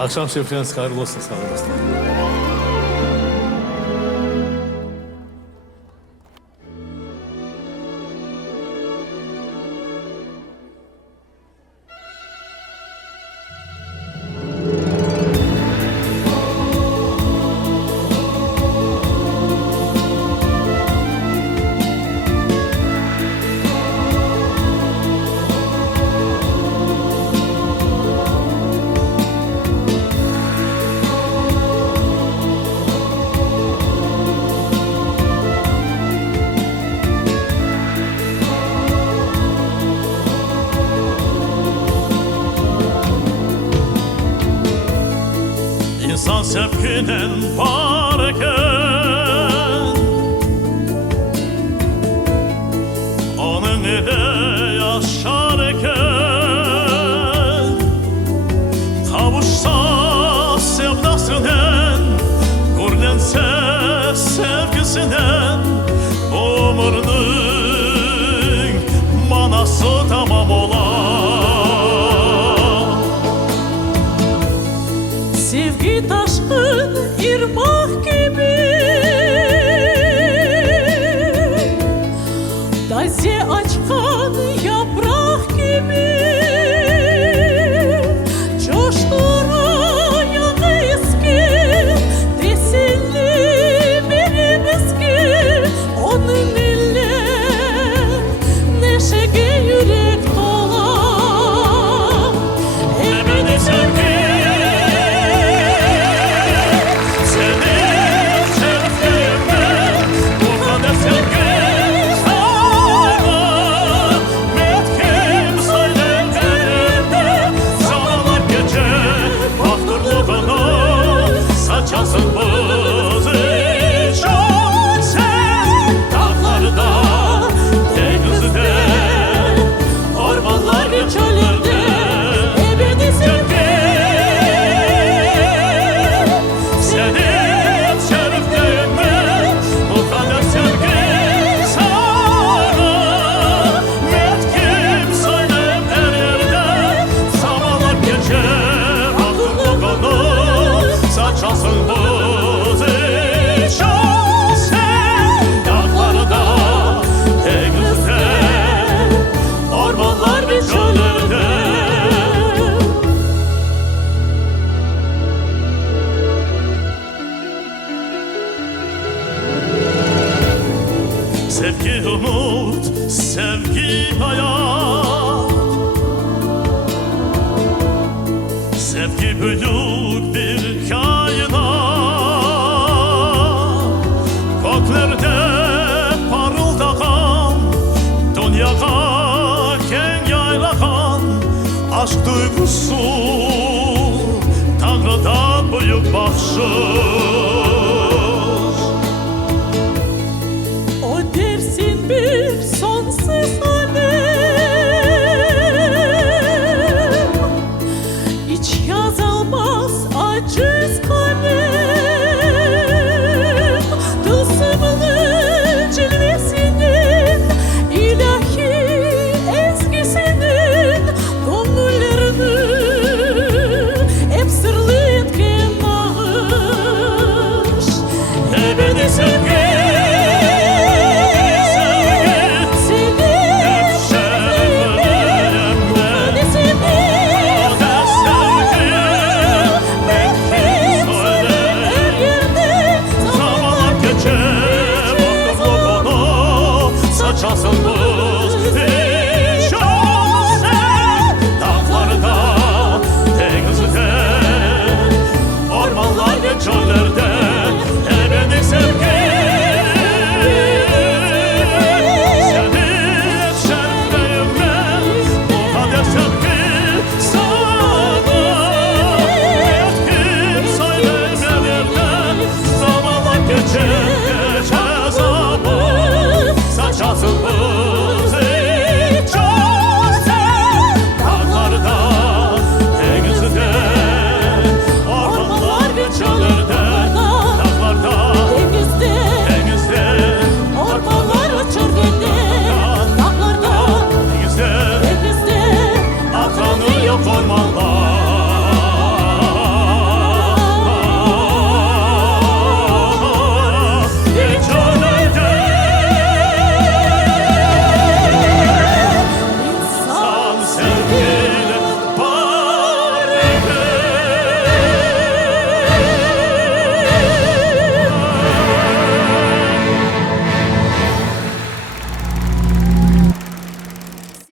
Akşam şefleriniz hayırlı olsun, sağ olun dostlar. İnsan sevgiden varken onun ile yaşarken kavuşsa sevdasından gurlense sevgisinden ömrünün manası tamam olar. Sevgi taşkın irmak gibi taze açkan yaprak gibi coşturan eski teselli veririz ki onun ile neşege yürek dolar. Ebedi sevgi saçasın buzu çok sen dağlarda, denizde, ormanlar ve çöllerde. Ebedi sevgi senin şeriflerine mukaddes sevgi sana metkim söylem her yerde zamanlar geçer aklımda saçasın buzu çok sen dağlarda, denizde, ormanlar ve çöllerde. Sevgi umut, sevgi hayat, sevgi büyük bir kainat. Göklerde parıldakan, dünyaya keng yaylakan aşk duygusu Tanrı'dan büyük bahşiş. O dersin bir sonsuz alem, hiç yazılmaz aciz kalem. Tılsımlı cilvesinin, ilahi ezgisinin gönüllerini hep sırlı etken bağış. Ebedi sevgi saçasın buz çok sen dağlarda, denizde, ormanlar ve çöllerde. Ebedi sevgi senin şerifleyim ben mukaddes sevgi sana etkim söyleyim elimden zamanlar geçer zaman saçasın buzu çok sen dağlarda, denizde, ormanlar ve çöllerde. Dağlarda, denizde, ormanlar ve çöllerde. Dağlarda, denizde, denizde, akranı yok orman.